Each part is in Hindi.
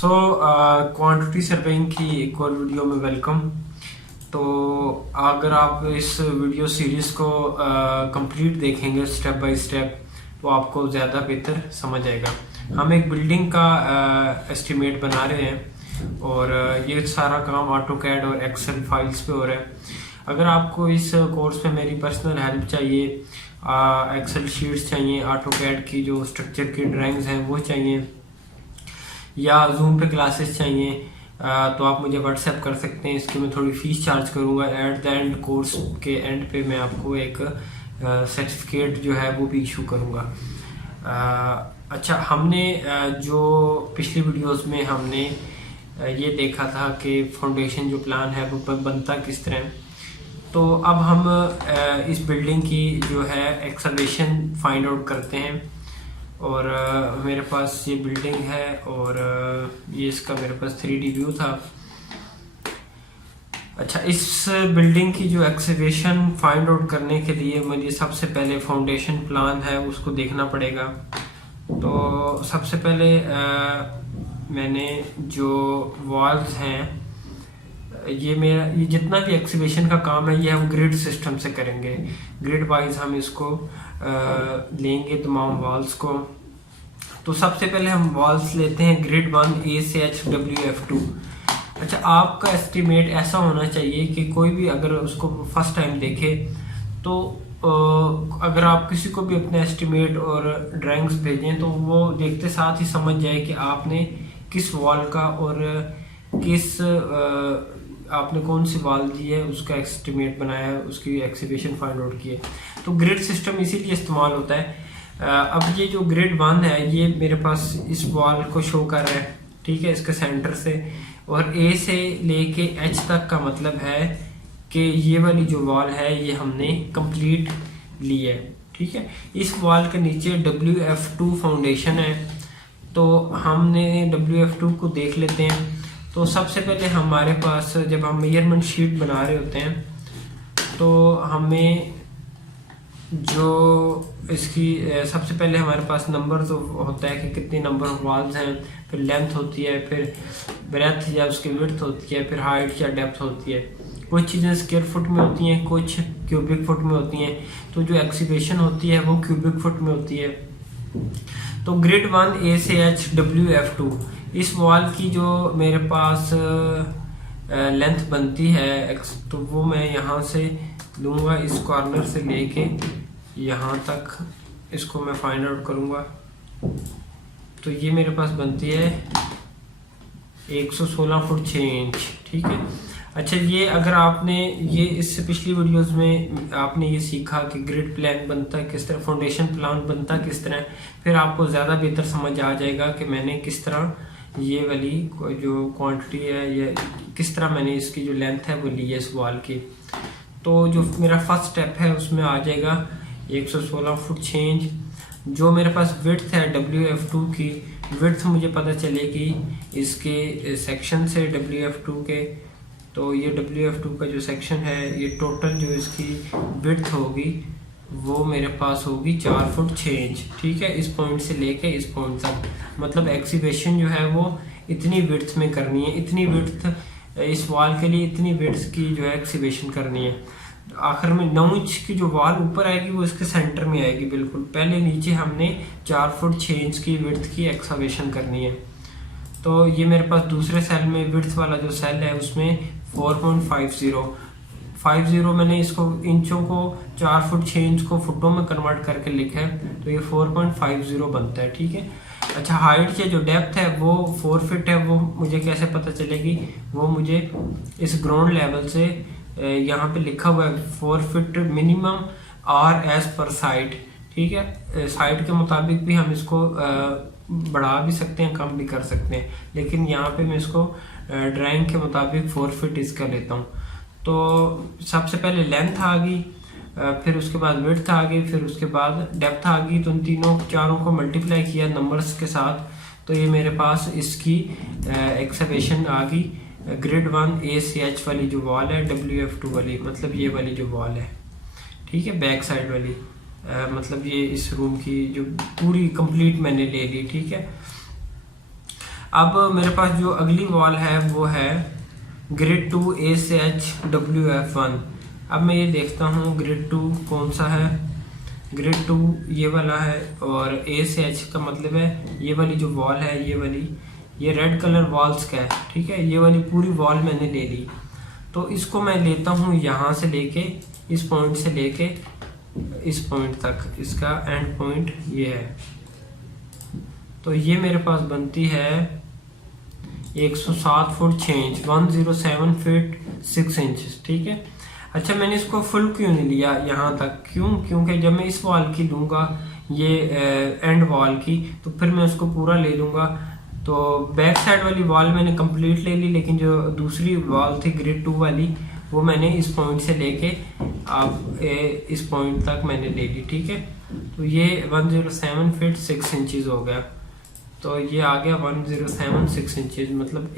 सो क्वांटिटी सर्वेइंग की एक और वीडियो में वेलकम। तो अगर आप इस वीडियो सीरीज़ को कंप्लीट देखेंगे स्टेप बाय स्टेप तो आपको ज़्यादा बेहतर समझ आएगा। हम एक बिल्डिंग का एस्टिमेट बना रहे हैं और ये सारा काम ऑटोकैड और एक्सेल फाइल्स पे हो रहा है। अगर आपको इस कोर्स में मेरी पर्सनल हेल्प चाहिए, एक्सेल शीट्स चाहिए, ऑटोकैड की जो स्ट्रक्चर की ड्राइंग्स हैं वो चाहिए, या जूम पे क्लासेस चाहिए, तो आप मुझे व्हाट्सएप कर सकते हैं। इसकी मैं थोड़ी फीस चार्ज करूँगा। एट द एंड कोर्स के एंड पे मैं आपको एक सर्टिफिकेट जो है वो भी इशू करूँगा। अच्छा, हमने जो पिछली वीडियोस में हमने ये देखा था कि फाउंडेशन जो प्लान है वो बनता किस तरह। तो अब हम इस बिल्डिंग की जो है एक्सकवेशन फाइंड आउट करते हैं। और मेरे पास ये बिल्डिंग है और ये इसका मेरे पास 3D व्यू था। अच्छा, इस बिल्डिंग की जो एक्सकवेशन फाइंड आउट करने के लिए मुझे सबसे पहले फाउंडेशन प्लान है उसको देखना पड़ेगा। तो सबसे पहले मैंने जो वॉल्स हैं, ये जितना भी एक्सकवेशन का काम है ये हम ग्रिड सिस्टम से करेंगे। ग्रिड वाइज हम इसको लेंगे तमाम वॉल्स को। तो सबसे पहले हम वॉल्स लेते हैं ग्रिड 1 A से H WF2। अच्छा, आपका एस्टिमेट ऐसा होना चाहिए कि कोई भी अगर उसको फर्स्ट टाइम देखे तो अगर आप किसी को भी अपने एस्टिमेट और ड्राइंग्स भेजें तो वो देखते साथ ही समझ जाए कि आपने किस वॉल का और किस आपने कौन सी वॉल दी है, उसका एस्टिमेट बनाया है, उसकी एक्सकवेशन फाइंड आउट की है। तो ग्रिड सिस्टम इसीलिए इस्तेमाल होता है। अब ये जो ग्रिड 1 है ये मेरे पास इस वॉल को शो कर रहा है, ठीक है, इसके सेंटर से। और A से लेके H तक का मतलब है कि ये वाली जो वॉल है ये हमने कंप्लीट ली है, ठीक है। इस वॉल के नीचे WF2 फाउंडेशन है। तो हमने WF2 को देख लेते हैं। तो सबसे पहले हमारे पास जब हम मेजरमेंट शीट बना रहे होते हैं तो हमें जो इसकी सबसे पहले हमारे पास नंबर तो होता है कि कितने नंबर ऑफ वॉल्स हैं, फिर लेंथ होती है, फिर ब्रेथ या उसकी विड्थ होती है, फिर हाइट या डेप्थ होती है। कुछ चीज़ें स्क्वायर फुट में होती हैं, कुछ क्यूबिक फुट में होती हैं। तो जो एक्सकवेशन होती है वो क्यूबिक फुट में होती है। तो ग्रिड 1 A से H WF2 इस वॉल की जो मेरे पास लेंथ बनती है तो वो मैं यहाँ से लूँगा, इस कॉर्नर से लेके यहाँ तक इसको मैं फाइंड आउट करूँगा। तो ये मेरे पास बनती है 116 फुट 6 इंच, ठीक है। अच्छा, ये अगर आपने ये इससे पिछली वीडियोस में आपने ये सीखा कि ग्रिड प्लान बनता है किस तरह, फाउंडेशन प्लान बनता किस तरह, फिर आपको ज़्यादा बेहतर समझ आ जाएगा कि मैंने किस तरह ये वाली जो क्वांटिटी है या किस तरह मैंने इसकी जो लेंथ है वो ली है इस वॉल की। तो जो मेरा फर्स्ट स्टेप है उसमें आ जाएगा 116 फुट 6 इंच। जो मेरे पास विड्थ है WF2 की विड्थ मुझे पता चलेगी इसके सेक्शन से WF2 के। तो ये WF2 का जो सेक्शन है ये टोटल जो इसकी विड्थ होगी वो मेरे पास होगी 4 फुट 6 इंच, ठीक है। इस पॉइंट से लेके इस पॉइंट तक, मतलब एक्सकवेशन जो है वो इतनी विड्थ में करनी है, इतनी विड्थ इस वॉल के लिए, इतनी विड्थ की जो है एक्सकवेशन करनी है। आखिर में 9 इंच की जो वॉल ऊपर आएगी वो इसके सेंटर में आएगी बिल्कुल। पहले नीचे हमने 4 फुट 6 इंच की विड्थ की एक्सकवेशन करनी है। तो ये मेरे पास दूसरे सेल में विड्थ वाला जो सेल है उसमें 4.50 मैंने इसको इंचों को 4 फुट 6 इंच को फुटों में कन्वर्ट करके लिखा है। तो ये 4.50 बनता है, ठीक है। अच्छा, हाइट या जो डेप्थ है वो 4 फीट है, वो मुझे कैसे पता चलेगी? वो मुझे इस ग्राउंड लेवल से यहाँ पे लिखा हुआ है 4 फीट मिनिमम और एज पर साइट, ठीक है। साइट के मुताबिक भी हम इसको बढ़ा भी सकते हैं, कम भी कर सकते हैं, लेकिन यहाँ पे मैं इसको ड्राइंग के मुताबिक 4 फीट इसका लेता हूँ। तो सबसे पहले लेंथ आ गई, फिर उसके बाद विड्थ आ गई, फिर उसके बाद डेप्थ आ गई। तो उन तीनों चारों को मल्टीप्लाई किया नंबर्स के साथ, तो ये मेरे पास इसकी एक्सकवेशन आ गई। ग्रिड 1 A से H वाली जो वॉल है WF2 वाली, मतलब ये वाली जो वॉल है, ठीक है, बैक साइड वाली, मतलब ये इस रूम की जो पूरी कंप्लीट मैंने ले ली, ठीक है। अब मेरे पास जो अगली वॉल है वो है ग्रिड 2 A से H WF1। अब मैं ये देखता हूँ ग्रिड 2 कौन सा है। ग्रिड 2 ये वाला है और A से H का मतलब है ये वाली जो वॉल है, ये वाली, ये रेड कलर वॉल्स का है, ठीक है। ये वाली पूरी वॉल मैंने ले ली, तो इसको मैं लेता हूँ यहाँ से लेके इस पॉइंट से लेके इस पॉइंट तक, इसका एंड पॉइंट ये है। तो ये मेरे पास बनती है 107 फुट 6 इंच, 107 फीट 6 इंच, ठीक है। अच्छा, मैंने इसको फुल क्यों नहीं लिया यहाँ तक, क्योंकि जब मैं इस वॉल की लूँगा ये एंड वॉल की, तो फिर मैं उसको पूरा ले लूँगा। तो बैक साइड वाली वॉल मैंने कंप्लीट ले ली, लेकिन जो दूसरी वॉल थी ग्रिड 2 वाली वो मैंने इस पॉइंट से लेके अब इस पॉइंट तक मैंने ले ली, ठीक है। तो ये 107 फीट 6 इंचेस हो गया। तो ये आ गया 107.6 इंचेस, मतलब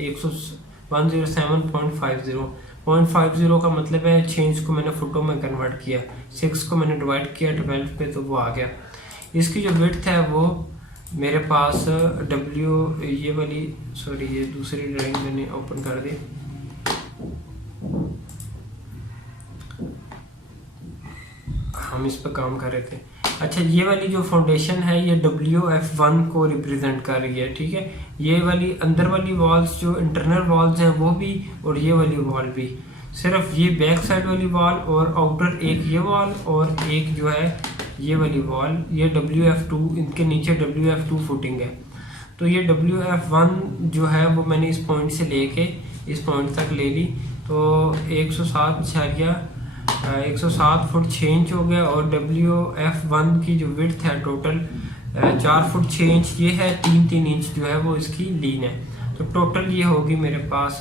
107.50 का मतलब है 6 इंच को मैंने फुटों में कन्वर्ट किया, 6 को मैंने डिवाइड किया 12 पे, तो वो आ गया। इसकी जो विड्थ है वो मेरे पास ये वाली, सॉरी ये दूसरी ड्राइंग मैंने ओपन कर दी। हम इस पर काम कर रहे थे। अच्छा, ये वाली जो फाउंडेशन है ये WF1 को रिप्रेजेंट कर रही है, ठीक है। ये वाली अंदर वाली वॉल्स जो इंटरनल वॉल्स हैं वो भी, और ये वाली वॉल भी, सिर्फ ये बैक साइड वाली वॉल और आउटर एक ये वॉल और एक जो है ये वाली वॉल, ये WF2, इनके नीचे WF2 फुटिंग है। तो ये WF1 जो है वो मैंने इस पॉइंट से लेके इस पॉइंट तक ले ली, तो 107 फुट 6 इंच हो गया। और WF1 की जो विड्थ है टोटल 4 फुट 6 इंच, ये है 3 इंच जो है वो इसकी लीन है। तो टोटल ये होगी मेरे पास,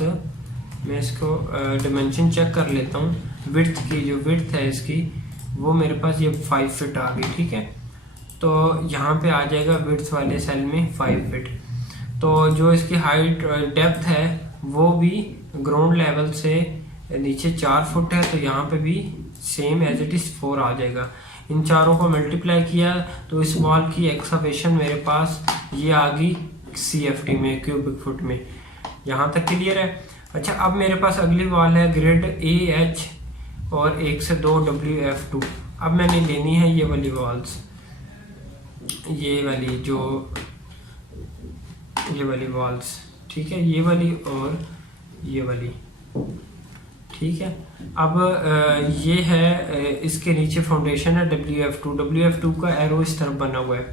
मैं इसको डिमेंशन चेक कर लेता हूँ। विड्थ की जो विड्थ है इसकी वो मेरे पास ये 5 फीट आ गई, ठीक है। तो यहाँ पे आ जाएगा विड्थ वाले सेल में 5 फीट। तो जो इसकी हाइट डेप्थ है वो भी ग्राउंड लेवल से नीचे 4 फुट है, तो यहाँ पे भी सेम एज इट इज 4 आ जाएगा। इन चारों को मल्टीप्लाई किया तो इस वॉल की एक्सकवेशन मेरे पास ये आ गई CFT में, क्यूबिक फुट में। यहाँ तक क्लियर है। अच्छा, अब मेरे पास अगली वॉल है ग्रिड AH और 1 से 2 WF2। अब मैंने लेनी है ये वाली वॉल्स, ये वाली वॉल्स, ठीक है, ये वाली और ये वाली, ठीक है। अब ये है इसके नीचे फाउंडेशन है WF2 का एरो इस तरफ बना हुआ है।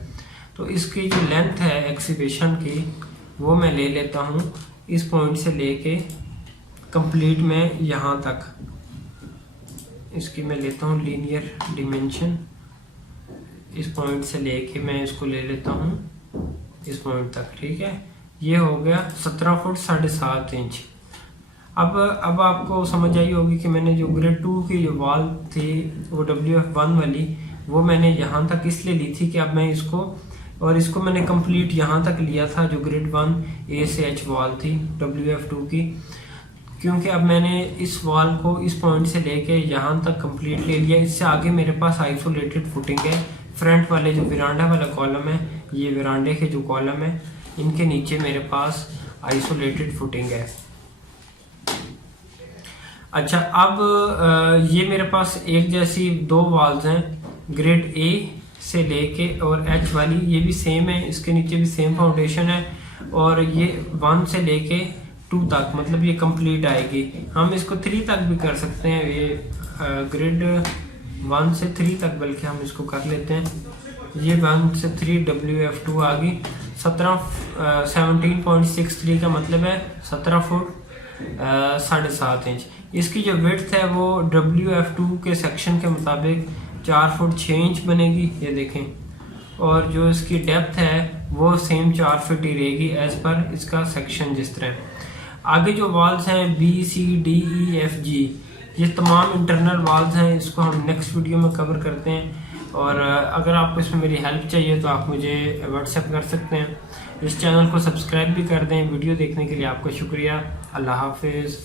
तो इसकी जो लेंथ है एक्सीवेशन की वो मैं ले लेता हूँ इस पॉइंट से लेके कंप्लीट में यहाँ तक, इसकी मैं लेता हूँ लीनियर डिमेंशन, इस पॉइंट से लेके मैं इसको ले लेता हूँ इस पॉइंट तक, ठीक है। ये हो गया 17 फुट 7.5 इंच। अब आपको समझ आई होगी कि मैंने जो ग्रिड 2 की जो वॉल थी वो WF1 वाली वो मैंने यहाँ तक इसलिए ली थी कि अब मैं इसको मैंने कंप्लीट यहाँ तक लिया था, जो ग्रिड 1 A से H वॉल थी WF2 की, क्योंकि अब मैंने इस वॉल को इस पॉइंट से लेके यहाँ तक कंप्लीट ले लिया। इससे आगे मेरे पास आइसोलेटेड फुटिंग है। फ्रंट वाले जो विरांडा वाला कॉलम है, ये विरांडे के जो कॉलम है, इनके नीचे मेरे पास आइसोलेटेड फुटिंग है। अच्छा, अब ये मेरे पास एक जैसी 2 वॉल्स हैं, ग्रिड A से लेके और H वाली, ये भी सेम है, इसके नीचे भी सेम फाउंडेशन है, और ये 1 से लेके 2 तक, मतलब ये कंप्लीट आएगी। हम इसको 3 तक भी कर सकते हैं, ये ग्रिड 1 से 3 तक बल्कि हम इसको कर लेते हैं। ये 1 से 3 WF2 आ गई। 17.63 का मतलब है 17 फुट 7.5 इंच। इसकी जो विड्थ है वो WF2 के सेक्शन के मुताबिक 4 फुट 6 इंच बनेगी, ये देखें। और जो इसकी डेप्थ है वो सेम 4 फीट ही रहेगी एज पर इसका सेक्शन जिस तरह। आगे जो वॉल्स हैं BCDEFG, ये तमाम इंटरनल वॉल्स हैं, इसको हम नेक्स्ट वीडियो में कवर करते हैं। और अगर आपको इसमें मेरी हेल्प चाहिए तो आप मुझे व्हाट्सएप कर सकते हैं। इस चैनल को सब्सक्राइब भी कर दें। वीडियो देखने के लिए आपका शुक्रिया। अल्लाह हाफिज़।